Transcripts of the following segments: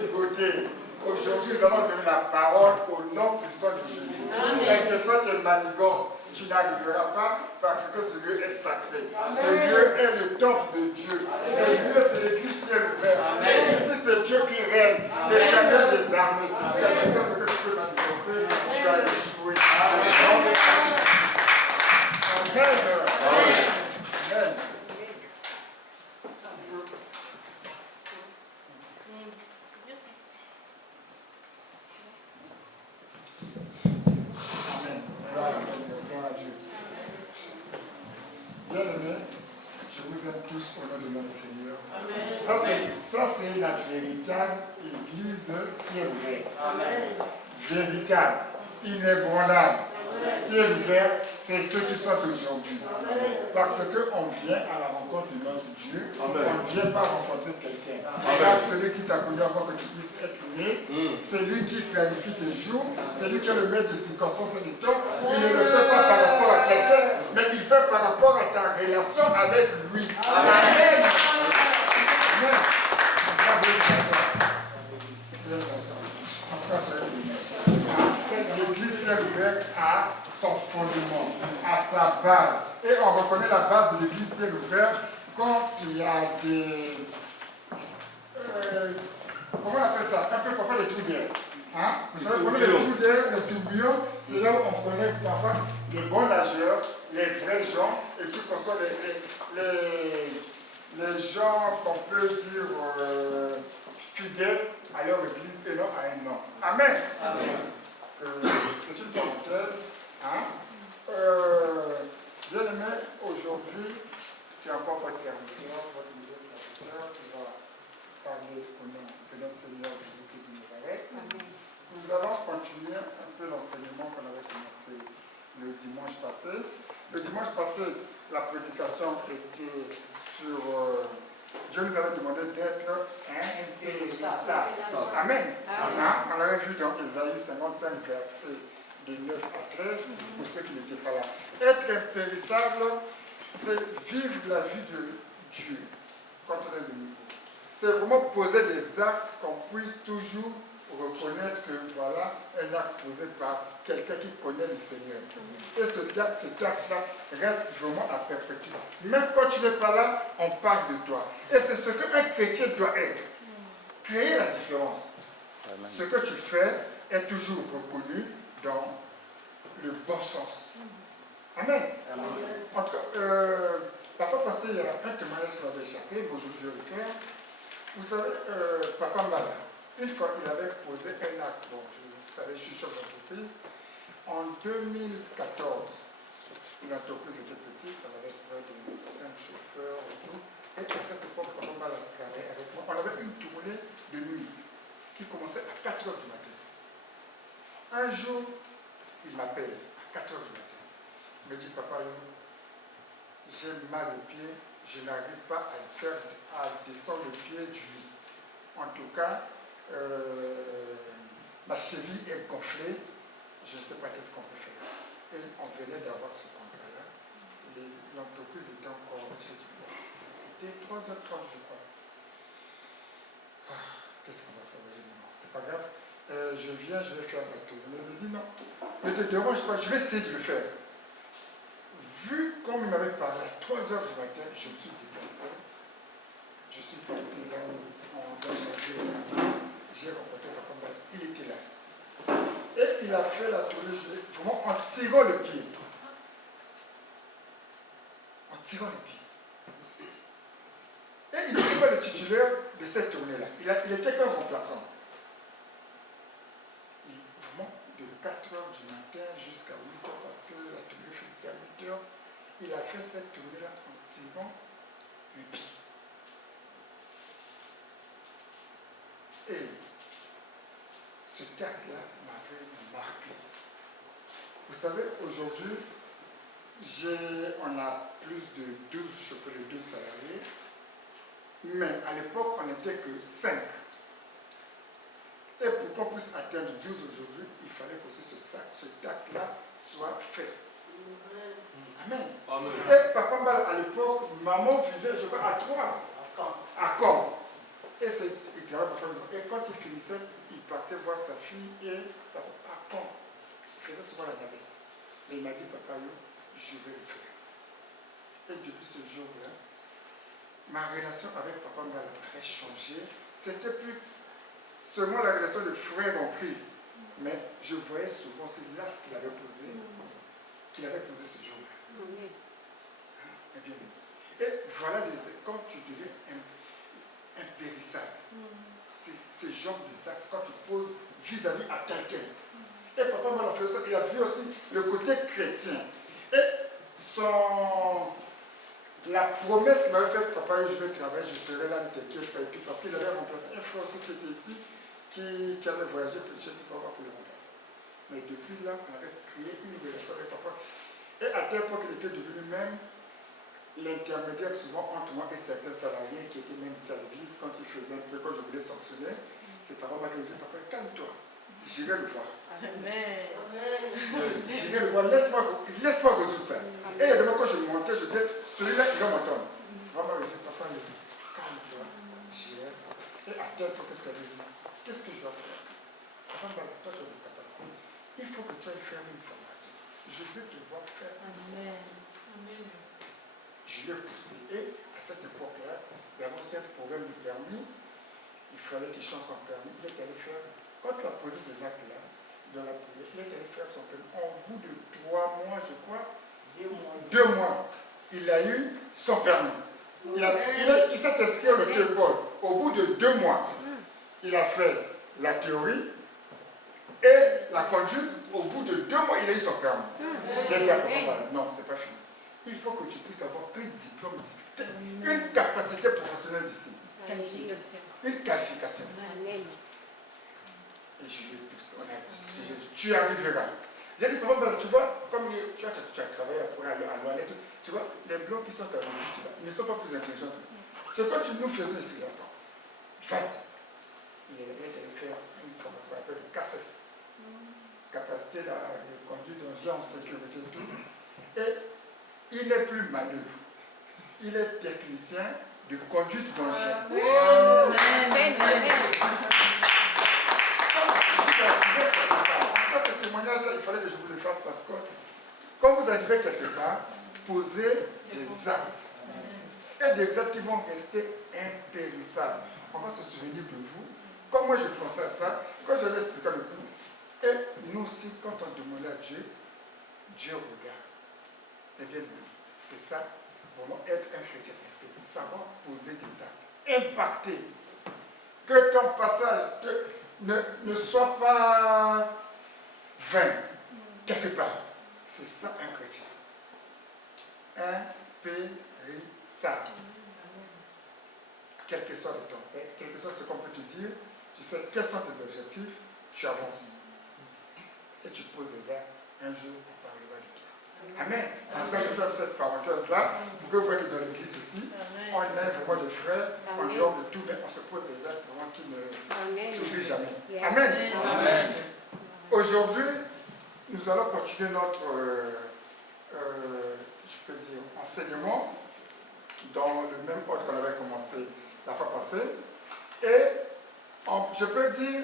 ligoter. Aujourd'hui, nous allons donner la parole au nom puissant de Jésus. Quelle que soit tes manigances, tu n'arriveras pas parce que ce lieu est sacré. Ce lieu est le temple de Dieu. Ce lieu, c'est l'église ciel ouvert. Et ici, c'est Dieu qui règne, l'éternel des armées. Quel que soit ce que tu peux manigancer, tu as échoué. Amen. Amen. Amen. Bien-aimés, je vous aime tous au nom de notre Seigneur. Ça, c'est la véritable église ciel ouvert. Véritable, inébranlable. Ciel ouvert, c'est ceux qui sont aujourd'hui. Parce qu'on vient à la rencontre de notre Dieu. On ne vient pas rencontrer quelqu'un. Car celui qui t'a connu avant que tu puisses être né, c'est lui qui planifie tes jours, c'est lui qui est le maître de circonstances et du temps. Il ne le fait pas par rapport à quelqu'un, mais il fait par rapport à ta relation avec lui. Amen. L'église ciel ouvert a son fondement, à sa base. Et on reconnaît la base de l'église ciel ouvert quand il y a des... comment on appelle ça? Un peu parfois des trous d'air. Hein? Vous savez, les trous d'air, les tourbillons, c'est là où on connaît parfois les bons nageurs, les vrais gens, et puis parfois les gens qu'on peut dire fidèles à leur église et non à un nom. Amen. Amen. C'est une parenthèse. Hein? Bien aimé, aujourd'hui, c'est encore votre serviteur, votre nouveau serviteur qui va parler au nom de notre Seigneur Jésus-Christ de Nazareth. Nous allons continuer un peu l'enseignement qu'on avait commencé le dimanche passé. Le dimanche passé, la prédication était sur... Dieu nous avait demandé d'être impérissable. Amen. Amen. On l'avait vu dans Ésaïe 55, verset de 9 à 13, pour ceux qui n'étaient pas là. Être impérissable, c'est vivre la vie de Dieu quand on est de nouveau. C'est vraiment poser des actes qu'on puisse toujours reconnaître que voilà un acte posé par quelqu'un qui connaît le Seigneur. Et cet acte-là reste vraiment à perpétuer. Même quand tu n'es pas là, on parle de toi. Et c'est ce qu'un chrétien doit être. Créer la différence. Amen. Ce que tu fais est toujours reconnu dans le bon sens. Amen. Amen. En tout cas, la fois passée, il y a un témoignage qui m'avait échappé, mais aujourd'hui je vais le faire. Vous savez, Papa Mbala, une fois il avait posé un acte, bon, vous savez, je suis chef d'entreprise, en 2014, l'entreprise était petite, on avait près de 5 chauffeurs et tout, et à cette époque, Papa Mbala travaillait avec moi, on avait une tournée de nuit qui commençait à 4 h du matin. Un jour, il m'appelle à 4 h du matin. Il me dit, papa, j'ai mal au pied, je n'arrive pas à descendre le pied du lit. En tout cas, ma cheville est gonflée, je ne sais pas qu'est-ce qu'on peut faire. Et on venait d'avoir ce contrat-là. L'entreprise était encore, j'ai dit, bon, il était 3 h 30, je crois. Qu'est-ce qu'on va faire? Je dis, non, c'est pas grave. Je viens, je vais faire ma tournée. Il me dit, non, ne te dérange pas, je vais essayer de le faire. Vu comme il m'avait parlé à 3 h du matin, je me suis déplacé. Je suis parti là où on va changer. J'ai rencontré Papa Mbala. Il était là. Et il a fait la tournée vraiment en tirant le pied. En tirant le pied. Et il n'était pas le titulaire de cette tournée-là. Il était qu'un remplaçant. Vraiment, de 4 h du matin jusqu'à 8 h, parce que la tournée finissait à 8 h, il a fait cette tournée-là en tirant le pied. Et ce acte-là m'avait marqué. Vous savez, aujourd'hui, on a plus de 12 chauffeurs, de 12 salariés, mais à l'époque, on n'était que 5. Et pour qu'on puisse atteindre 12 aujourd'hui, il fallait que cet acte-là soit fait. Amen. Amen. Et Papa Mbala, à l'époque, maman vivait, je crois, à 3. À Caen. Et travaillait parfois à la maison. Et quand il finissait, il partait voir sa fille et sa femme. Par contre, il faisait souvent la navette. Mais il m'a dit, papa, je vais le faire. Et depuis ce jour-là, ma relation avec Papa Mbala avait changé. C'était plus seulement la relation de frère en Christ, mais je voyais souvent c'est l'acte qu'il avait posé ce jour-là. Eh bien, et voilà, quand tu deviens impérissable, ces genres des actes, quand tu poses vis-à-vis à quelqu'un. Et Papa Mbala fait ça, il a vu aussi le côté chrétien. Et la promesse qu'il m'avait faite, papa, je vais travailler, je serai là, ne t'inquiète pas, parce qu'il avait remplacé un frère aussi qui était ici, qui avait voyagé, puis j'ai dit papa pour le remplacer. Mais depuis là, on avait créé une relation avec papa. Et à tel point qu'il était devenu même l'intermédiaire souvent entre moi et certains salariés qui étaient même ici à l'église, quand il faisait un peu, quand je voulais sanctionner, c'est papa qui me dit, papa, calme-toi, j'irai le voir. Amen. J'irai le voir, laisse-moi résoudre ça. Et il y a des moments quand je montais, je disais, celui-là il va m'entendre. Vraiment, je dis, papa, calme-toi, j'irai. Et à tel point, qu'est-ce qu'elle dit? Qu'est-ce que je dois faire? Papa, toi, tu as des capacités. Il faut que tu ailles faire une formation. Je veux te voir faire une formation. Je l'ai poussé. Et à cette époque-là, il y avait aussi un problème du permis. Il fallait qu'il change son permis. Il est allé faire, quand il a posé ces actes-là, dans la prière, il est allé faire son permis. En bout de 3 mois, je crois, 2 mois, il a eu son permis. Il s'est inscrit à l'auto-école. Au bout de 2 mois, il a fait la théorie et la conduite. Au bout de 2 mois, il a eu son permis. J'ai dit à papa, non, c'est pas fini. Il faut que tu puisses avoir un diplôme d'ici, une capacité professionnelle d'ici, une qualification. Et je lui pousse, on a discuté, tu arriveras. J'ai dit, papa, tu vois, comme tu as travaillé à Loalet, tu vois, les blancs qui sont à l'Olympique, ils ne sont pas plus intelligents que nous. Ce que tu nous faisais ici là-bas, vas-y. Il est allé faire une formation qu'on appelle le CACES, capacité de conduire d'un géant en sécurité et tout. Et il n'est plus manœuvre, il est technicien de conduite d'engin. Ce témoignage-là, il fallait que je vous le fasse parce que quand vous arrivez quelque part, posez des actes. Et des actes qui vont rester impérissables. On va se souvenir de vous. Comme moi je pensais à ça, quand j'avais expliqué le coup, et nous aussi, quand on demandait à Dieu, Dieu regarde. Eh bien, c'est ça, vraiment être un chrétien, savoir poser des actes, impacter. Que ton passage ne soit pas vain, quelque part. C'est ça un chrétien. Impérissable. Quel que soit le temps, quel que soit ce qu'on peut te dire, tu sais quels sont tes objectifs, tu avances. Et tu poses des actes. Un jour, on parlera de toi. Amen. En tout cas, je fais cette parenthèse-là pour que vous voyez que dans l'église aussi, on est vraiment des frères, on dehors de tout, mais on se pose des actes vraiment qui ne s'oublient jamais. Amen. Amen. Aujourd'hui, nous allons continuer notre je peux dire, enseignement dans le même ordre qu'on avait commencé la fois passée. Et je peux dire,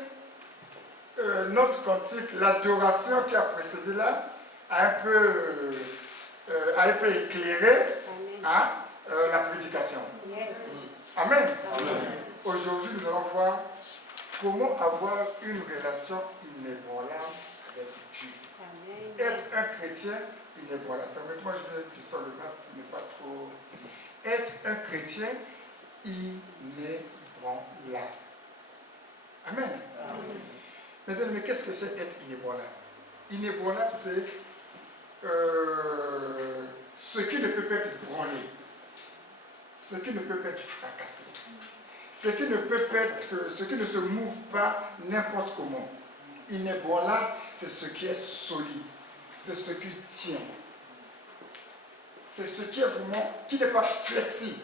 notre cantique, l'adoration qui a précédé là, a un peu éclairé la prédication. Yes. Amen. Amen. Aujourd'hui, nous allons voir comment avoir une relation inébranlable avec Dieu. Amen. Être un chrétien inébranlable. Permettez-moi, je vais sur le masque qui n'est pas trop. Être un chrétien inébranlable. Amen. Amen. Mais qu'est-ce que c'est être inébranlable? Inébranlable, c'est ce qui ne peut pas être branlé, ce qui ne peut pas être fracassé, ce qui ne se mouve pas n'importe comment. Inébranlable, c'est ce qui est solide, c'est ce qui tient, c'est ce qui est vraiment, qui n'est pas flexible.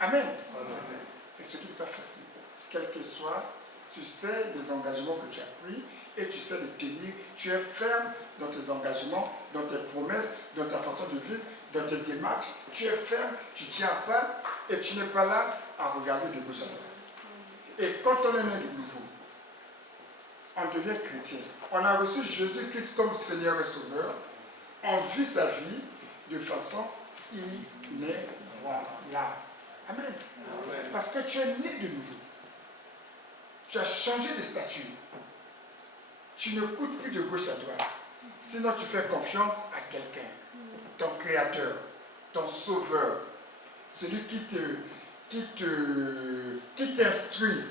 Amen. C'est ce qui n'est pas flexible. Quel que soit, tu sais les engagements que tu as pris et tu sais les tenir. Tu es ferme dans tes engagements, dans tes promesses, dans ta façon de vivre, dans tes démarches. Tu es ferme, tu tiens à ça et tu n'es pas là à regarder de gauche à droite. Et quand on est né de nouveau, on devient chrétien. On a reçu Jésus-Christ comme Seigneur et Sauveur. On vit sa vie de façon inébranlable. Amen. Amen. Parce que tu es né de nouveau. Tu as changé de statut. Tu ne coûtes plus de gauche à droite. Sinon, tu fais confiance à quelqu'un. Ton Créateur, ton Sauveur, celui qui t'instruit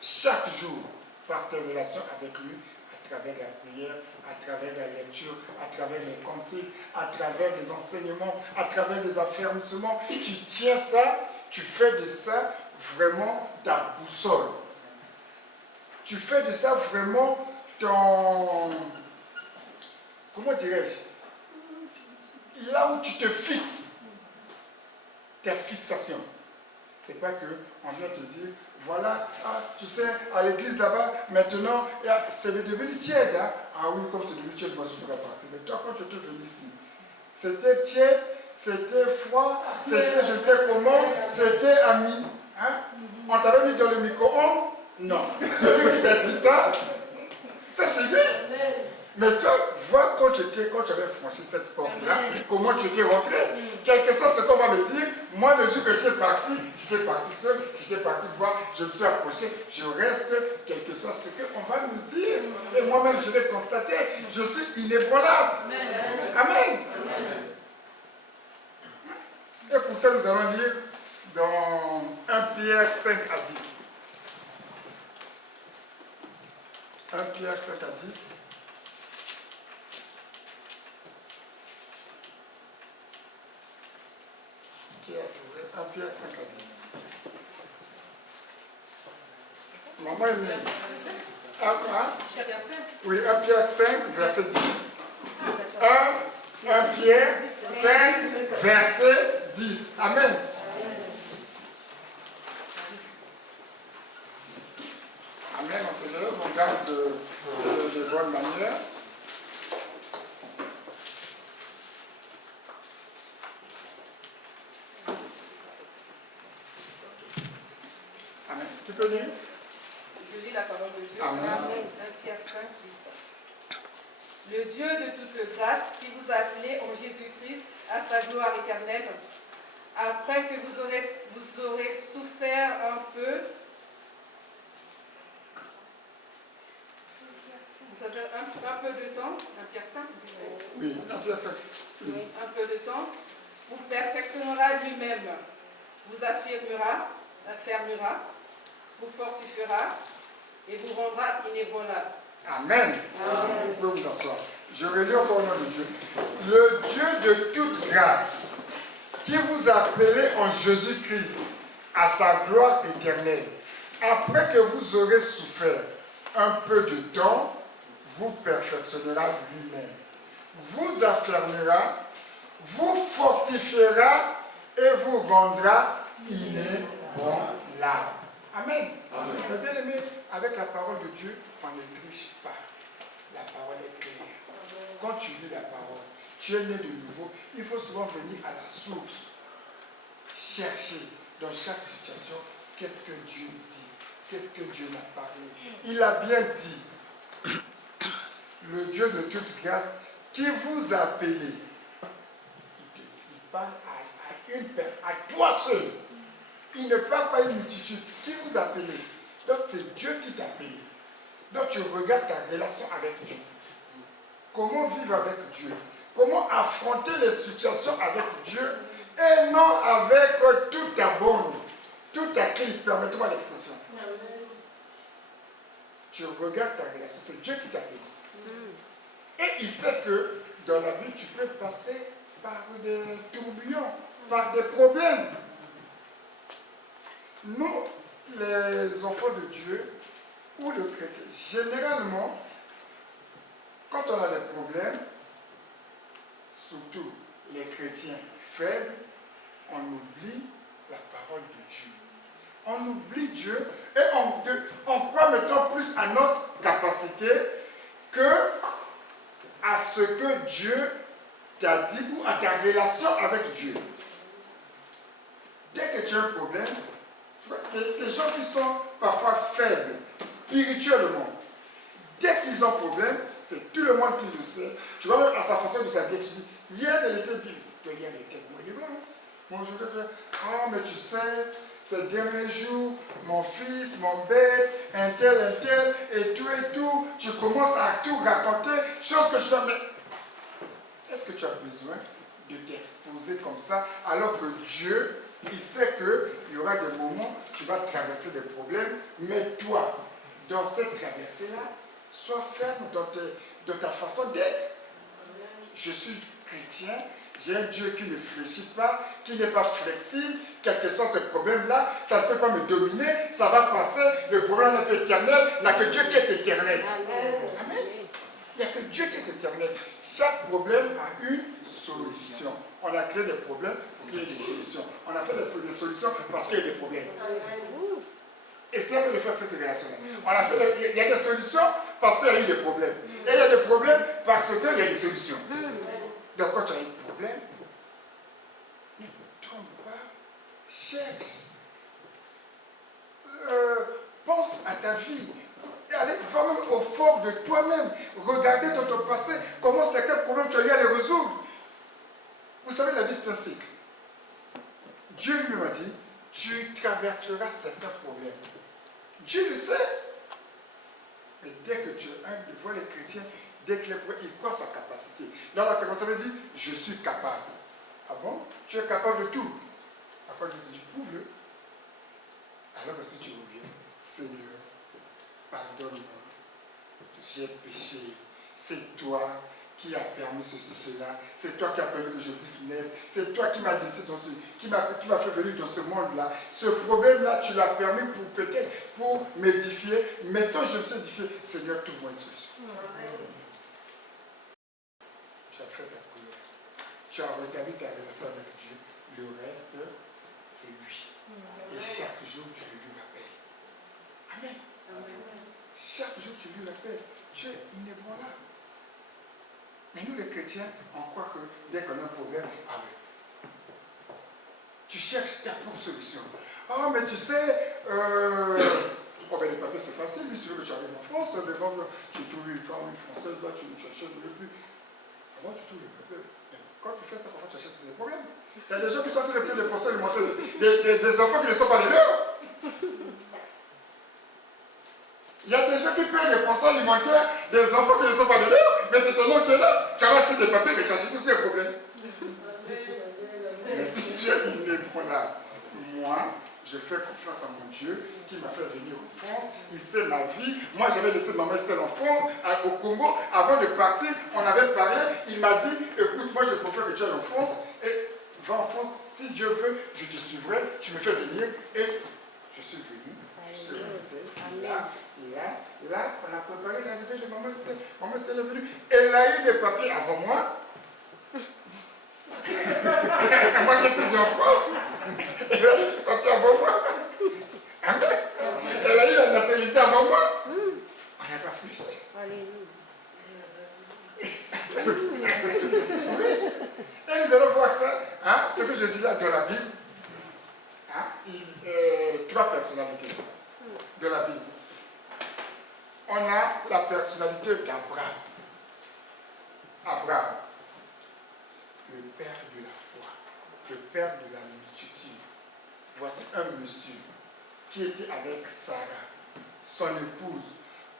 chaque jour par tes relations avec lui, à travers la prière, à travers la lecture, à travers les cantiques, à travers les enseignements, à travers les affermissements. Tu tiens ça, tu fais de ça vraiment ta boussole. Tu fais de ça vraiment ton... Comment dirais-je? Là où tu te fixes, ta fixation. C'est pas que on vient te dire, voilà, tu sais, à l'église là-bas, maintenant, c'est devenu tiède. Hein? Ah oui, comme c'est devenu tiède, moi je ne peux pas partir. Mais toi, quand tu te venu ici, c'était tiède, c'était froid, c'était je ne sais comment, c'était ami. Hein? On t'avait mis dans le micro-ondes? Non. Celui qui t'a dit ça, c'est lui. Mais toi, vois quand tu avais franchi cette porte-là, comment tu étais rentré. Quel que soit ce qu'on va me dire, moi le jour que j'étais parti seul, j'étais parti voir, je me suis approché, je reste, quel que soit ce qu'on va me dire. Et moi-même, je l'ai constaté, je suis inébranlable. Amen. Et pour ça, nous allons lire dans 1 Pierre 5 à 10. 1 Pierre 5 à 10. Qui a trouvé 1 Pierre 5 à 10. Maman est venue. Oui, 1 Pierre 5, verset 10. 1 Pierre 5, verset 10. Amen. Amen, on se lève, on garde de bonne manière. Amen. Tu peux lire? Je lis la parole de Dieu. Amen. 1 Pierre 5, 10. Le Dieu de toute grâce qui vous a appelé en Jésus-Christ à sa gloire éternelle, après que vous aurez souffert un peu, vous avez un peu de temps, 1 Pierre 5, oui, 1 Pierre 5. Oui. Un peu de temps, vous perfectionnera lui-même, vous affermira, vous fortifiera et vous rendra inébranlable. Amen. Amen. Vous pouvez vous asseoir. Je vais lire encore au nom de Dieu. Le Dieu de toute grâce, qui vous a appelé en Jésus-Christ à sa gloire éternelle, après que vous aurez souffert un peu de temps, vous perfectionnera lui-même, vous affermira, vous fortifiera et vous rendra inébranlable. Amen. Mais bien aimé, avec la parole de Dieu, on ne triche pas. La parole est claire. Quand tu lis la parole, tu es né de nouveau, il faut souvent venir à la source. Chercher dans chaque situation, qu'est-ce que Dieu dit? Qu'est-ce que Dieu m'a parlé? Il a bien dit, le Dieu de toute grâce qui vous a appelé. Il parle à une personne, à toi seul. Il ne parle pas à une multitude. Qui vous a appelé? Donc c'est Dieu qui t'a appelé. Donc tu regardes ta relation avec Dieu. Comment vivre avec Dieu? Comment affronter les situations avec Dieu et non avec toute ta bonne, toute ta clique, permettez-moi l'expression. Tu regardes ta relation, c'est Dieu qui t'a appelé. Et il sait que dans la vie, tu peux passer par des tourbillons, par des problèmes. Nous, les enfants de Dieu, ou le chrétien, généralement, quand on a des problèmes, surtout les chrétiens faibles, on oublie la parole de Dieu. On oublie Dieu et on croit maintenant plus à notre capacité que à ce que Dieu t'a dit ou à ta relation avec Dieu. Dès que tu as un problème, les gens qui sont parfois faibles, spirituellement. Dès qu'ils ont problème, c'est tout le monde qui le sait. Tu vois même à sa façon de s'habiller, tu dis, hier elle était bien. Toi, hier elle était bon, il est bon. Moi, je dis, ah, mais tu sais, ces derniers jours, mon fils, mon bête, un tel, et tout, tu commences à tout raconter, chose que je dois mettre. Est-ce que tu as besoin de t'exposer comme ça, alors que Dieu, il sait qu'il y aura des moments où tu vas traverser des problèmes, mais toi, dans cette traversée-là, sois ferme dans ta façon d'être. Je suis chrétien, j'ai un Dieu qui ne fléchit pas, qui n'est pas flexible, quel que soit ce problème-là, ça ne peut pas me dominer, ça va passer, le problème n'est pas éternel, il n'y a que Dieu qui est éternel. Amen. Il n'y a que Dieu qui est éternel. Chaque problème a une solution. On a créé des problèmes pour qu'il y ait des solutions. On a fait des solutions parce qu'il y a des problèmes. Et c'est un peu de faire cette réaction-là. Il y a des solutions parce qu'il y a eu des problèmes. Et il y a des problèmes parce qu'il y a des solutions. Donc quand tu as un problème, ne trompe pas, cherche. Pense à ta vie. Allez, va même au fond de toi-même. Regardez dans ton passé comment certains problèmes tu as eu à les résoudre. Vous savez, la vie c'est un cycle. Dieu lui m'a dit, tu traverseras certains problèmes. Dieu le sait. Mais dès que tu vois les chrétiens, dès qu'ils croient sa capacité. Dans la ça veut dire, je suis capable. Ah bon? Tu es capable de tout. Après, je te dis, prouve-le. Alors que si tu reviens, Seigneur, pardonne-moi, j'ai péché. C'est toi qui as permis ceci, cela. C'est toi qui as permis que je puisse naître. C'est toi qui m'as laissé qui m'a fait venir dans ce monde-là. Ce problème-là, tu l'as permis pour peut-être pour m'édifier. Maintenant, je me suis édifié. Seigneur, trouve-moi une solution. Tu as fait ta prière. Tu as rétabli ta relation avec Dieu. Le reste, c'est lui. Et chaque jour, tu lui rappelles. Amen. Chaque jour, tu lui rappelles. Dieu, il n'est bon là. Mais nous, les chrétiens, on croit que dès qu'on a un problème, tu cherches ta propre solution. Oh, mais tu sais, oh, ben les papiers, c'est facile. Mais si tu veux que tu arrives en France, tu trouves une femme, une française, là, tu achètes le plus. Avant, tu trouves les papiers. Quand tu fais ça, parfois, tu achètes des problèmes. Il y a des gens qui sont les plus des pensions alimentaires, des enfants qui ne sont pas les leurs. Il y a des gens qui payent les pensions alimentaires des enfants qui ne sont pas les leurs, mais c'est ton nom qui est là. Tu as acheté des papiers, mais tu achètes tous les problèmes. Mais si Dieu il n'est pas là, moi, je fais confiance à mon Dieu qui m'a fait venir en France. Il sait ma vie. Moi, j'avais laissé maman Estelle en France, au Congo. Avant de partir, on avait parlé. Il m'a dit, écoute, moi, je préfère que tu ailles en France. Et va en France. Si Dieu veut, je te suivrai. Tu me fais venir. Et je suis venu. Je suis resté. Là, on a préparé l'arrivée de maman Estelle. Maman Estelle est venue. Elle a eu des papiers avant moi. Moi qui étais déjà en France, elle a eu des papiers avant moi. Elle a eu la nationalité avant moi. On n'a pas fléchi. Oui. Et nous allons voir ça, hein, ce que je dis là dans la Bible. Hein, trois personnalités de la Bible. On a la personnalité d'Abraham. Abraham, le père de la foi, le père de la multitude. Voici un monsieur qui était avec Sarah, son épouse.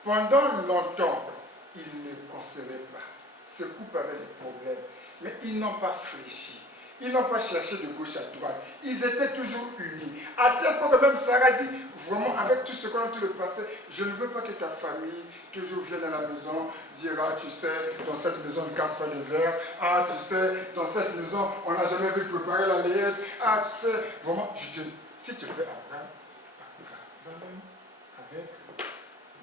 Pendant longtemps, il ne concevait pas. Ce couple avait des problèmes, mais ils n'ont pas fléchi. Ils n'ont pas cherché de gauche à droite. Ils étaient toujours unis. À tel point que même Sarah dit, vraiment, avec tout ce qu'on a tout le passé, je ne veux pas que ta famille toujours vienne à la maison, dire, ah, tu sais, dans cette maison, on ne casse pas les verres. Ah, tu sais, dans cette maison, on n'a jamais vu préparer la layette. Ah, tu sais, vraiment, je te dis, s'il te plaît, Abraham, va même avec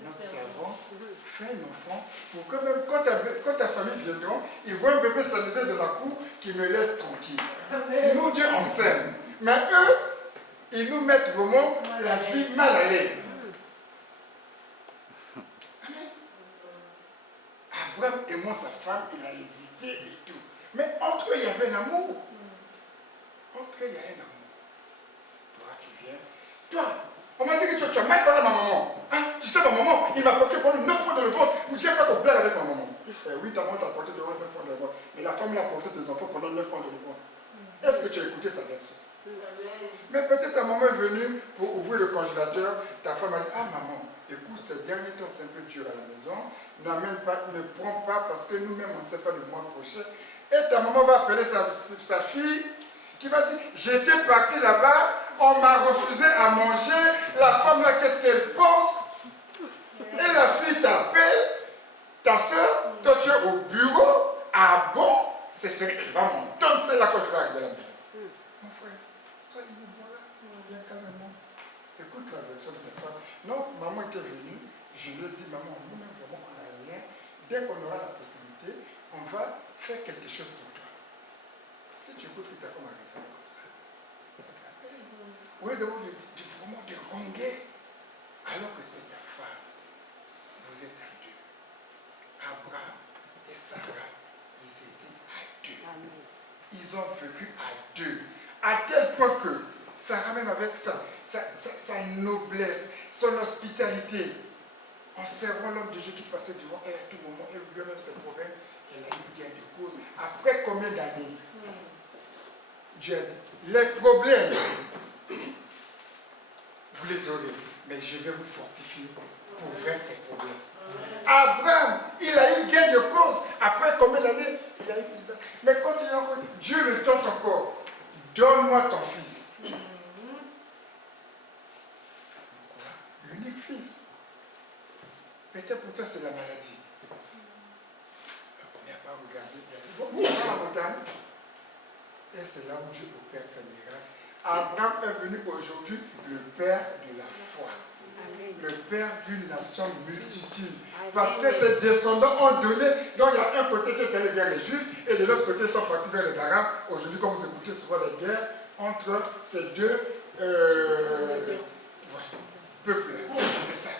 notre servant, fais un enfant, pour que même quand ta famille viendra, ils voient un bébé s'amuser dans la cour, qui me laisse tranquille. Nous, Dieu, on s'aime. Mais eux, ils nous mettent vraiment la vie mal à l'aise. Amen. Abraham aimant sa femme, il a hésité et tout. Mais entre eux, il y avait un amour. Entre eux, il y a un amour. Toi, tu viens. Toi, on m'a dit que tu tu as mal parlé à ma maman. Hein? Tu sais, ma maman, il m'a porté pendant 9 mois de le ventre. Je n'aime pas qu'on blague avec ma maman. Oui, ta maman t'a porté devant 9 mois de le ventre. Mais la femme, elle a porté tes enfants pendant 9 mois de le ventre. Est-ce que tu as écouté sa version? Mais peut-être ta maman est venue pour ouvrir le congélateur. Ta femme a dit, ah maman, écoute, ces derniers temps, c'est un peu dur à la maison. N'amène pas, ne prends pas parce que nous-mêmes, on ne sait pas le mois prochain. Et ta maman va appeler sa fille qui va dire, j'étais parti là-bas, on m'a refusé à manger, la femme là, qu'est-ce qu'elle pense? Et la fille t'appelle, ta soeur, toi tu es au bureau, ah bon? C'est ce qu'elle va m'entendre, c'est là que je vais arriver à la maison. Mon frère, sois inébranlable, viens calmement. Écoute la version de ta femme. Non, maman était venue, je lui ai dit, maman, nous-mêmes vraiment on n'a rien. Dès qu'on aura la possibilité, on va faire quelque chose pour toi. Si tu écoutes que ta femme a raisonné comme ça t'apaise. Au lieu vraiment de ronguer, alors que c'est ta femme. Vous êtes à deux. Abraham et Sarah, ils étaient à deux. Amen. Ils ont vécu à deux. À tel point que Sarah, même avec sa noblesse, son hospitalité, en servant l'homme de Dieu qui passait devant elle à tout moment, elle lui même ses problèmes, elle a eu gain de cause. Après combien d'années? Dieu a dit, les problèmes, vous les aurez, mais je vais vous fortifier pour vaincre ces problèmes. Abraham, il a eu gain de cause. Après combien d'années? Il a eu Isaac. Mais quand il a dit, Dieu le tente encore, donne-moi ton fils. L'unique fils. Peut-être pour toi c'est la maladie. On n'a pas regardé. Il a dit, bon, on va la montagne. Et c'est là où Dieu opère ses miracles. Abraham est venu aujourd'hui le père de la foi. Le père d'une nation multitude. Parce que ses descendants ont donné. Donc il y a un côté qui est allé vers les Juifs et de l'autre côté ils sont partis vers les Arabes. Aujourd'hui, comme vous écoutez souvent les guerres entre ces deux peuples. C'est ça.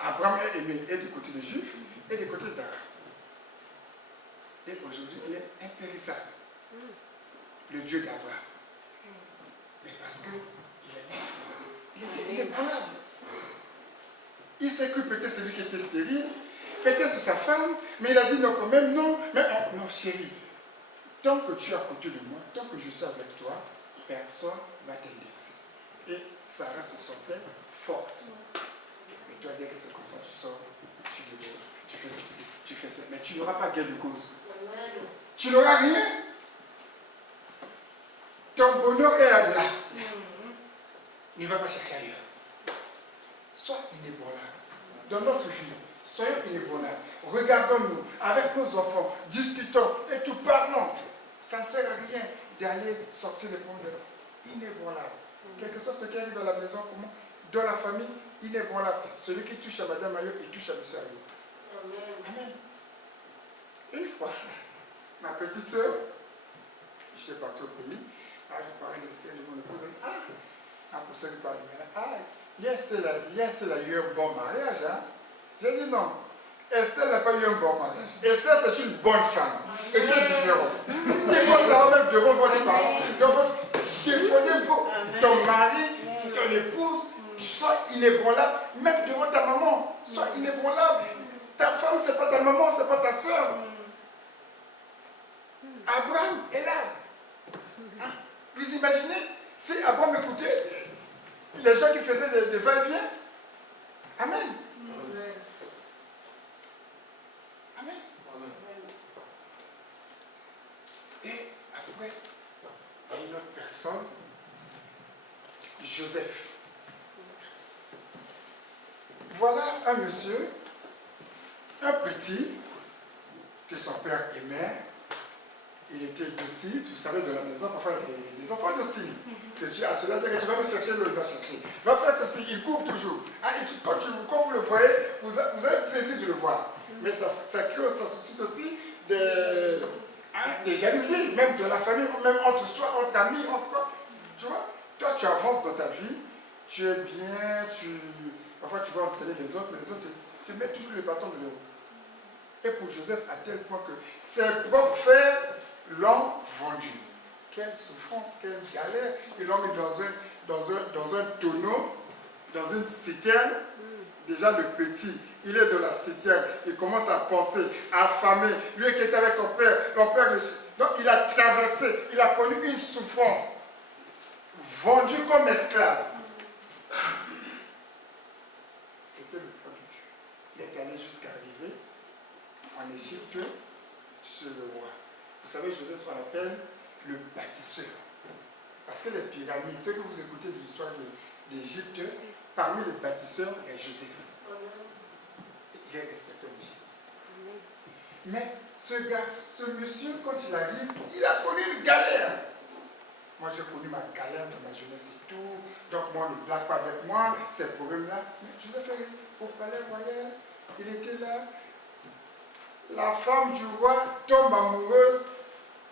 Abraham est aimé et du côté des Juifs et du côté des Arabes. Et aujourd'hui, il est impérissable. Le Dieu d'Abraham. Mais parce que il est bonable. Il sait que peut-être c'est lui qui était stérile, peut-être c'est sa femme, mais il a dit non quand même, non, mais non chérie, tant que tu es à côté de moi, tant que je suis avec toi, personne ne va t'indexer. Et Sarah se sentait forte. Mais toi, dès que c'est comme ça, tu sors, tu débauches, tu fais ceci, tu fais ça, mais tu n'auras pas gain de cause. Tu n'auras rien. Ton bonheur est là. Ne va pas chercher ailleurs. Sois inébranlable. Dans notre vie, soyons inébranlables. Regardons-nous avec nos enfants, discutons et tout, parlons. Ça ne sert à rien d'aller sortir les pommes de l'eau. Inébranlable. Quel que soit ce qui arrive à la maison, comment? Dans la famille, inébranlable. Celui qui touche à Madame Ayo, il touche à M. Ayo. Amen. Une fois, ma petite soeur, j'étais parti au pays, je parlais d'Estelle, je me posais, pour ceux qui parlent de Estelle a eu un bon mariage. Hein? J'ai dit non, Estelle n'a pas eu un bon mariage. Estelle, c'est une bonne femme. C'est bien différent. Il faut savoir même devant votre parent. Défendez ton mari, ton épouse, sois inébranlable, même devant ta maman, sois inébranlable. Ta femme, c'est pas ta maman, c'est pas ta soeur. Abraham est là. Hein? Vous imaginez si Abraham écoutait les gens qui faisaient des va-et-vient? Amen. Amen. Et après, il y a une autre personne, Joseph. Voilà un monsieur, un petit, que son père aimait. Il était docile, vous savez, de la maison, parfois des enfants dociles. Que tu as cela, dès que tu vas me chercher, l'autre va chercher. Va faire ceci, il court toujours. Quand vous le voyez, vous avez plaisir de le voir. Mais ça suscite aussi des jalousies, même de la famille, même entre soi, entre amis, entre. Tu vois, toi tu avances dans ta vie, tu es bien, parfois tu vas entraîner les autres, mais les autres te mettent toujours le bâton de l'eau. Et pour Joseph, à tel point que ses propres frères l'ont vendu. quelle souffrance, quelle galère. Ils l'ont mis dans un tonneau, dans une citerne. Déjà le petit, il est dans la citerne, il commence à penser, à affamer. Lui qui était avec son père, donc il a traversé, il a connu une souffrance, vendu comme esclave. C'était le plan de Dieu. Il est allé jusqu'à arriver en Égypte chez le roi. Vous savez, Joseph, on l'appelle le bâtisseur. Parce que les pyramides, ceux que vous écoutez de l'histoire d'Égypte, parmi les bâtisseurs, il y a Joseph. Et il est respecté en Égypte. Mais ce monsieur, quand il arrive, il a connu une galère. Moi, j'ai connu ma galère dans ma jeunesse et tout. Donc, moi, on ne blague pas avec moi, ces problèmes-là. Mais Joseph est au palais royal. Il était là. La femme du roi tombe amoureuse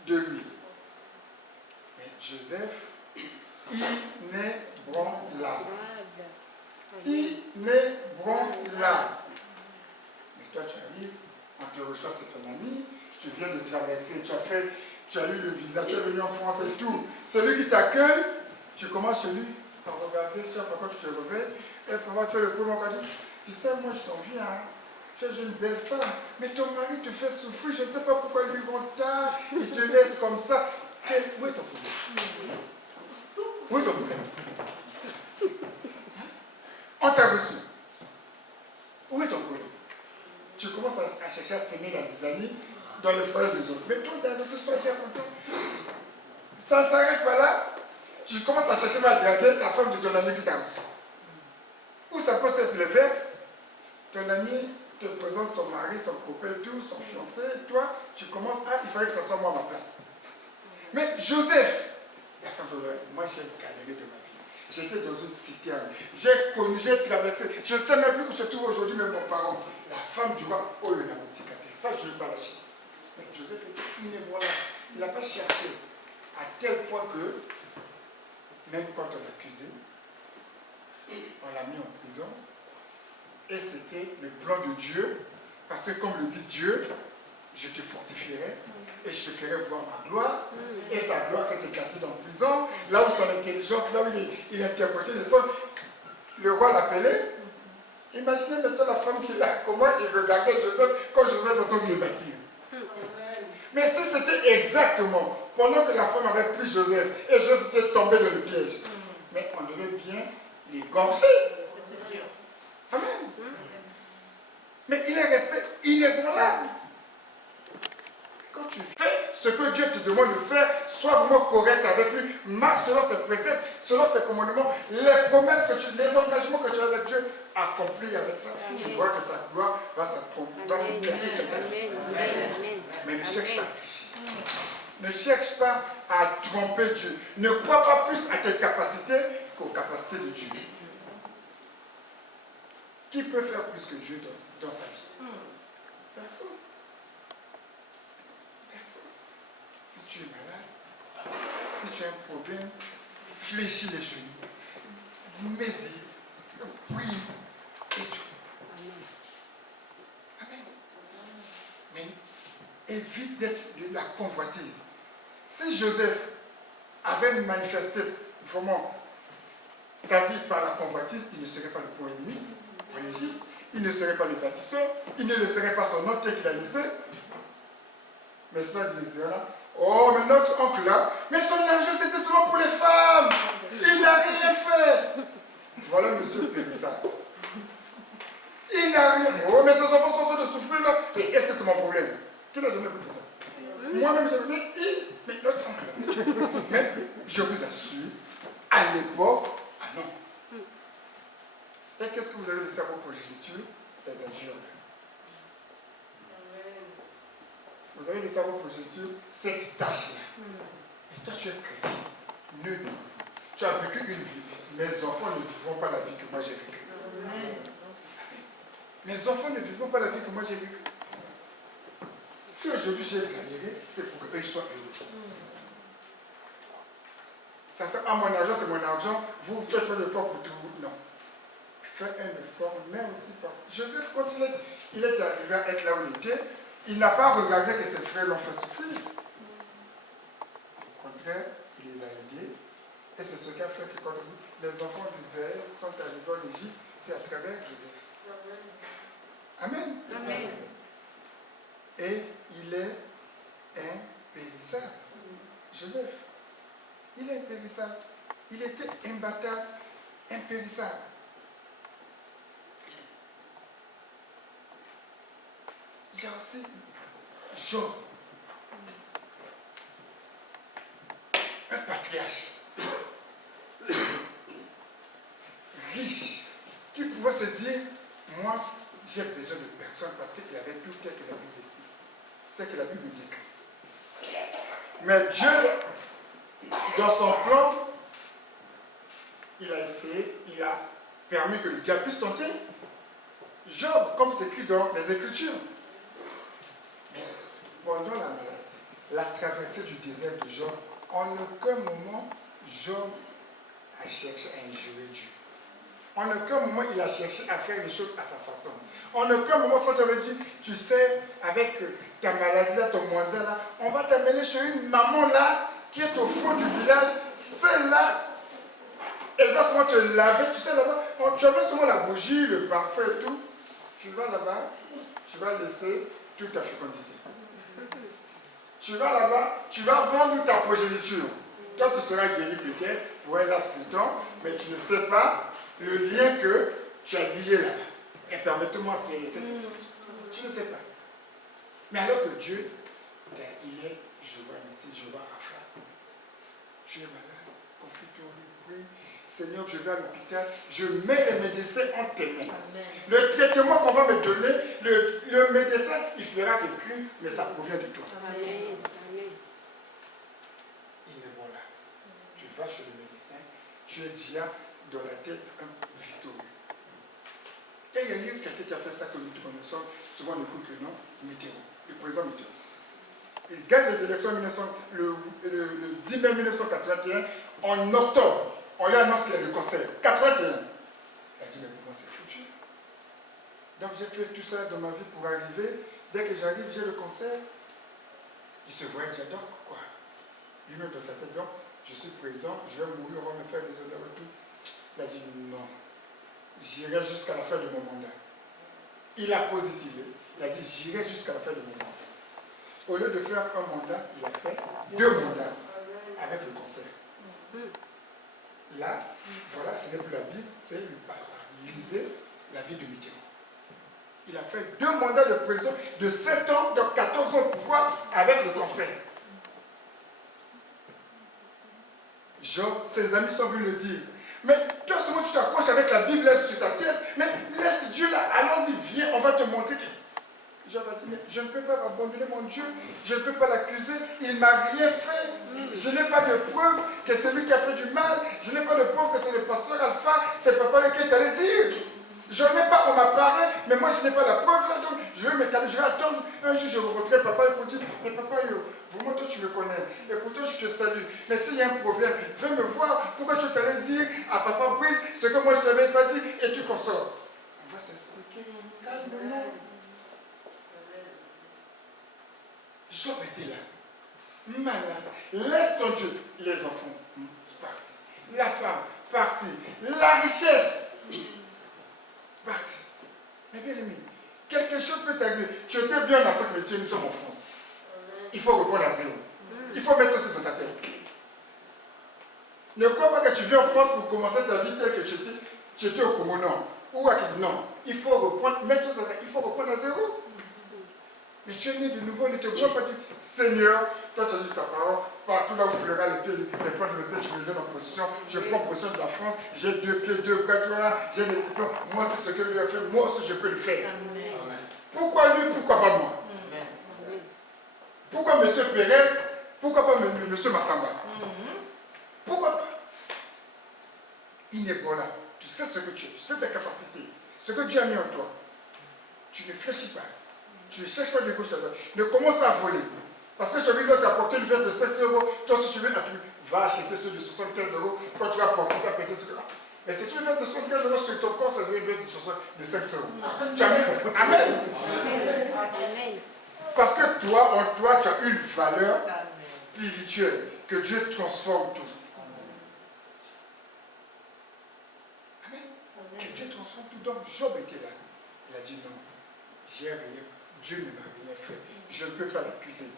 de lui. Mais Joseph, inébranlable. Inébranlable. Mais toi, tu arrives, on te reçoit, c'est ton ami, tu viens de traverser, tu as eu le visa, tu es venu en France et tout. Celui qui t'accueille, tu commences chez lui, à regarder, chaque fois que tu te réveilles, et pour tu es le premier qui dit, tu sais, moi je t'envie, hein. Tu es une belle femme, mais ton mari te fait souffrir, je ne sais pas pourquoi il lui rentre tard, il te laisse comme ça. Où est ton problème? Où est ton problème? On t'a reçu. Où est ton problème? Tu commences à chercher à s'aimer la zizanie dans le foyer des autres. Mais toi, tu as reçu, sois content. Ça ne s'arrête pas là. Tu commences à chercher à draguer la femme de ton ami qui t'a reçu. Où ça peut être le verse? Ton ami te présente son mari, son copain, tout, son fiancé, toi, tu commences à, il fallait que ça soit moi à ma place. Mais Joseph, la femme de l'autre, moi j'ai galéré de ma vie. J'étais dans une citerne, j'ai connu, j'ai traversé, je ne sais même plus où se trouve aujourd'hui même mon parent. La femme du roi, oh il a petit gâté, ça je ne vais pas lâcher. Mais Joseph était inébranlable, il n'a pas cherché à tel point que, même quand on l'accusait, on l'a mis en prison. Et c'était le plan de Dieu, parce que comme le dit Dieu, je te fortifierai et je te ferai voir ma gloire. Et sa gloire s'est éclatée dans la prison, là où son intelligence, là où il interprétait les sons. Le roi l'appelait. Imaginez maintenant la femme qui est là, comment il regardait Joseph quand Joseph entend le bâtir. Mais si c'était exactement pendant que la femme avait pris Joseph et Joseph était tombé dans le piège, mais on devait bien l'égorger. Amen. Mais il est resté inébranlable. Quand tu fais ce que Dieu te demande de faire, sois vraiment correct avec lui, marche selon ses préceptes, selon ses commandements, les promesses que tu, les engagements que tu as avec Dieu, accomplis avec ça. Amen. Tu vois que sa gloire va s'accomplir dans cette vie. Mais ne cherche pas à tricher. Ne cherche pas à tromper Dieu. Ne crois pas plus à tes capacités qu'aux capacités de Dieu. Qui peut faire plus que Dieu dans sa vie? Personne. Personne. Si tu es malade, si tu as un problème, fléchis les genoux, médite, prie et tout. Amen. Mais évite d'être de la convoitise. Si Joseph avait manifesté vraiment sa vie par la convoitise, il ne serait pas le premier ministre en Égypte, il ne serait pas le bâtisseur, il ne le serait pas son oncle qu'il a laissé. Mais ça disait là, oh, mais notre oncle là, mais son argent c'était seulement pour les femmes, il n'a rien fait. Voilà monsieur Périssard. Il n'a rien. Oh, mais ses enfants sont en train de souffrir là. Mais est-ce que c'est mon problème? Qui n'a jamais écouté ça? Moi-même, j'avais dit, mais notre oncle. Mais je vous assure, à l'époque, ah non. Et qu'est-ce que vous avez laissé à vos progénitures? Les injures. Vous avez laissé à vos progénitures cette tâche-là. Et toi, tu es chrétien. Nul. Tu as vécu une vie. Mes enfants ne vivront pas la vie que moi j'ai vécue. Mes enfants ne vivront pas la vie que moi j'ai vécue. Si aujourd'hui j'ai galéré, c'est pour qu'eux soient heureux. Ça sert à mon argent, c'est mon argent. Vous faites un effort pour tout. Non. Fais un effort, mais aussi pas. Joseph, quand il est arrivé à être là où il était, il n'a pas regardé que ses frères l'ont fait souffrir. Au frères, il les a aidés. Et c'est ce qui a fait que quand les enfants d'Israël sont arrivés en Égypte, c'est à travers Joseph. Amen. Amen. Et il est impérissable. Joseph, il est impérissable. Il était imbattable, impérissable. Il y a aussi Job, un patriarche, riche, qui pouvait se dire, moi, j'ai besoin de personne parce qu'il avait tout tel que la Bible explique, tel que la Bible dit. Mais Dieu, dans son plan, il a essayé, il a permis que le diable puisse tenter Job, comme c'est écrit dans les Écritures. Mais pendant la maladie, la traversée du désert de Job, en aucun moment, Job a cherché à injurer Dieu. En aucun moment, il a cherché à faire les choses à sa façon. En aucun moment, quand tu avais dit, tu sais, avec ta maladie, là, ton mandat, là, on va t'amener chez une maman là, qui est au fond du village, celle-là, elle va seulement te laver, tu sais, là-bas, tu amènes seulement la bougie, le parfum et tout, tu vas là-bas, tu vas laisser toute ta fécondité. Tu vas là-bas, tu vas vendre ta progéniture. Toi, tu seras guéri peut-être pour un laps de temps, mais tu ne sais pas le lien que tu as lié là-bas. Et permettez-moi cette expression. Tu ne sais pas. Mais alors que Dieu, il est Jéhovah Nissi, Jéhovah Rapha. Tu es malade, confie-toi en lui, prie. Seigneur, je vais à l'hôpital, je mets les médecins en tes mains. Amen. Le traitement qu'on va me donner, le médecin, il fera écrit, mais ça provient de toi. Amen. Amen. Il est bon là. Tu vas chez le médecin, tu es déjà dans la tête un victorieux. Et il y a eu quelqu'un qui a fait ça que nous connaissons, souvent on écoute le nom, Mitterrand, le président Mitterrand. Il gagne les élections le 10 mai 1981, en octobre. On lui annonce qu'il a le cancer. 81. Elle a dit, mais pour moi c'est foutu. Donc j'ai fait tout ça dans ma vie pour arriver. Dès que j'arrive, j'ai le cancer. Il se voit, j'adore quoi. Lui-même dans sa tête, donc, je suis président, je vais mourir, on va me faire des honneurs et tout. Il a dit, non. J'irai jusqu'à la fin de mon mandat. Il a positivé. Il a dit, j'irai jusqu'à la fin de mon mandat. Au lieu de faire un mandat, il a fait 2 mandats avec le cancer. Là, voilà, ce n'est plus la Bible, c'est le papa. Lisez la vie de Mitterrand. Il a fait 2 mandats de prison de 7 ans, de 14 ans de pouvoir avec le cancer. Job, ses amis sont venus le dire. Mais toi seulement tu t'accroches avec la Bible là sur ta tête, mais laisse Dieu là, allons-y, viens, on va te montrer. Job a dit, mais je ne peux pas abandonner mon Dieu, je ne peux pas l'accuser, il ne m'a rien fait. Je n'ai pas de preuve que c'est lui qui a fait du mal, je n'ai pas de preuve que c'est le pasteur Alpha, c'est papa qui t'allait dire. Je n'ai pas, on m'a parlé, mais moi je n'ai pas la preuve là, donc je vais me calmer, je vais attendre. Un jour je rencontrerai papa et pour dire, mais papa, vraiment toi tu me connais, et pourtant je te salue. Mais s'il y a un problème, viens me voir, pourquoi tu t'allais dire à papa Brice ce que moi je t'avais pas dit et tu consors. On va s'expliquer calmement. Job était là, malade. Laisse ton Dieu, les enfants, partis. La femme, partie. La richesse, partie. Mais bien aimé, quelque chose peut t'arriver. Tu étais bien en Afrique, monsieur, nous sommes en France. Il faut reprendre à zéro. Il faut mettre ça dans ta tête. Ne crois pas que tu viens en France pour commencer ta vie telle que tu étais au Commonant. Ou à qui? Non. Il faut reprendre, mettre ça dans ta tête. Il faut reprendre à zéro. Mais tu es né de nouveau, ne te vois pas dire, Seigneur, toi tu as dit ta parole, partout là où tu verras les pieds, les points de pied, tu me donnes en position, je prends position de la France, j'ai 2 pieds, 2 bras, j'ai des diplômes, moi c'est ce que lui a fait, moi aussi je peux le faire. Amen. Pourquoi lui, pourquoi pas moi? Amen. Pourquoi M. Pérez, pourquoi pas M. Massamba? Pourquoi pas? Il n'est pas là, tu sais ce que tu es, tu sais tes capacités, ce que Dieu a mis en toi, tu ne fléchis pas. Tu ne cherches pas de gauche à droite. Ne commence pas à voler. Parce que tu as vu là, tu as porté une veste de 7 €. Toi, si tu veux, va acheter ceux de 75 €. Quand tu vas porter ça, péter ce que. Mais si tu veux une veste de 75 € sur ton corps, ça doit être une veste de 5 €. Tu as vu? Amen. Parce que toi, en toi, tu as une valeur spirituel, que Dieu transforme tout. Amen. Que Dieu transforme tout. Donc Job était là. Il a dit non, j'ai rien, Dieu ne m'a rien fait. Je ne peux pas l'accuser.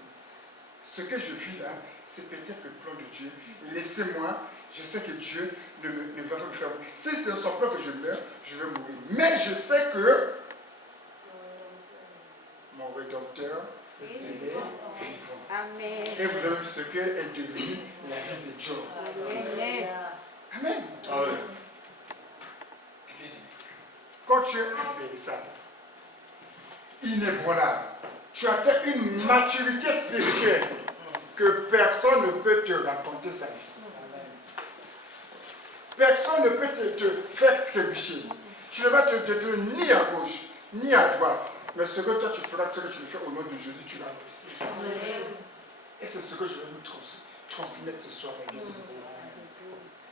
Ce que je vis là, c'est peut-être le plan de Dieu. Laissez-moi, je sais que Dieu ne va pas me faire mourir. Si c'est son plan que je meurs, je vais mourir. Mais je sais que mon Rédempteur, il est vivant. Amen. Et vous avez vu ce que est devenu la vie de Job. Amen. Amen. Amen. Quand tu es impérissable, inébranlable, tu atteins une maturité spirituelle que personne ne peut te raconter sa vie. Personne ne peut te faire trébucher. Tu ne vas te détruire ni à gauche, ni à droite. Mais ce que toi tu feras, ce que tu le fais au nom de Jésus, tu vas réussir. Et c'est ce que je vais vous transmettre ce soir.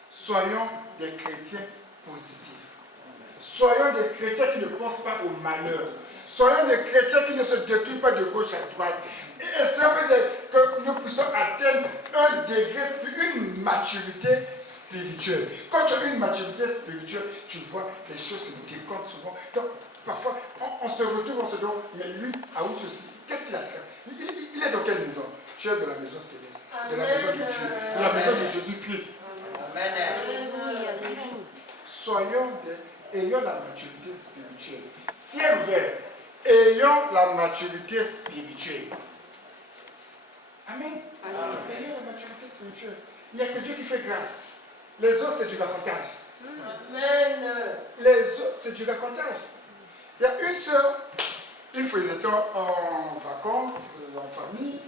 Soyons des chrétiens positifs. Soyons des chrétiens qui ne pensent pas au malheur. Soyons des chrétiens qui ne se détruisent pas de gauche à droite. Et essayons que nous puissions atteindre un degré, une maturité spirituelle. Quand tu as une maturité spirituelle, tu vois, les choses se décomptent souvent. Donc, parfois, on se retrouve, on se dit, mais lui, à où je suis, qu'est-ce qu'il a fait? Il est dans quelle maison? Tu es dans la maison céleste, de la maison de Dieu, de la maison de Jésus-Christ. Soyons ayons la maturité spirituelle. Ciel vert, ayons la maturité spirituelle. Amen. Ayons la maturité spirituelle. Il n'y a que Dieu qui fait grâce. Les autres, c'est du racontage. Amen. Les autres, c'est du racontage. Il y a une soeur, une fois ils étaient en vacances, en famille.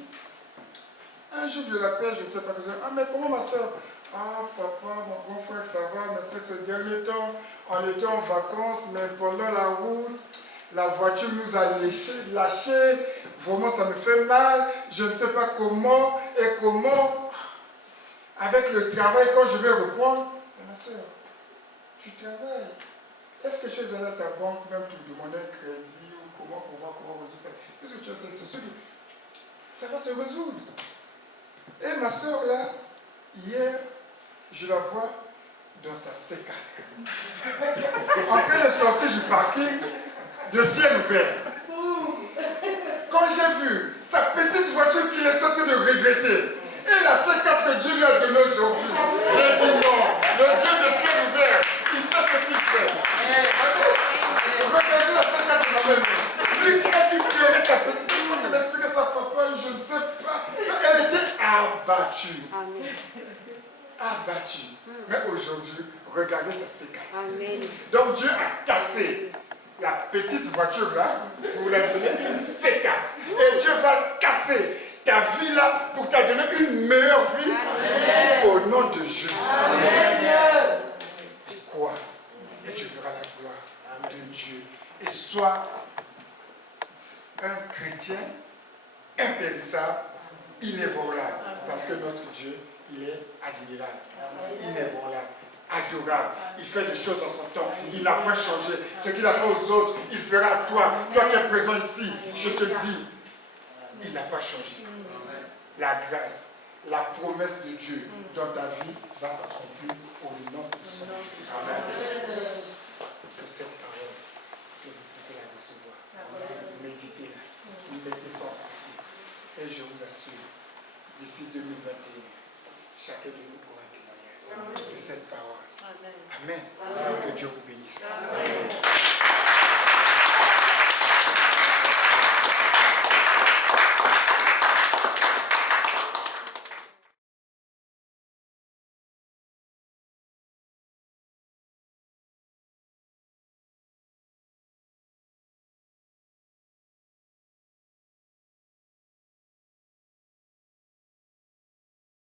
Un jour, je l'appelle, je ne sais pas que c'est. Ah, mais comment ma soeur? Ah, papa, mon grand frère, ça va, mais c'est que ce dernier temps, on était en vacances, mais pendant la route, la voiture nous a lâchés. Vraiment, ça me fait mal. Je ne sais pas comment et comment. Avec le travail, quand je vais reprendre, ma soeur, tu travailles. Est-ce que tu es allé à ta banque, même te demander un crédit ou comment résoudre? Qu'est-ce que tu as? C'est sûr que ça va se résoudre. Et ma soeur, là, hier, je la vois dans sa C4. En train de sortir du parking, de ciel ouvert. Quand j'ai vu sa petite voiture qu'il est en train de regretter, et la C4 que Dieu lui a donnée aujourd'hui, j'ai dit non, le Dieu de ciel ouvert, il sait ce qu'il fait. Regardez la C4 de ma main. Lui qui a dit pleurer sa petite, il m'a expliqué sa papa, je ne sais pas. Elle était abattue. Abattue. Mais aujourd'hui, regardez sa C4. Amen. Donc Dieu a cassé la petite voiture là pour la donner une C4. Et Dieu va casser ta vie là pour te donner une meilleure vie. Amen. Au nom de Jésus. Amen. Et quoi? Et tu verras la gloire de Dieu. Et sois un chrétien impérissable, inébranlable. Parce que notre Dieu, il est admirable, inébranlable, adorable. Il fait des choses en son temps. Il n'a pas changé. Ce qu'il a fait aux autres, il fera à toi. Toi qui es présent ici, je te dis, il n'a pas changé. La grâce, la promesse de Dieu dans ta vie va s'accomplir au nom de son Jésus. Amen. Que cette parole, que vous puissiez la recevoir. Méditez-la. Mettez ça en pratique. Et je vous assure, d'ici 2021, chacun de nous pourra témoigner de cette parole. Amen. Que Dieu vous bénisse. Amen.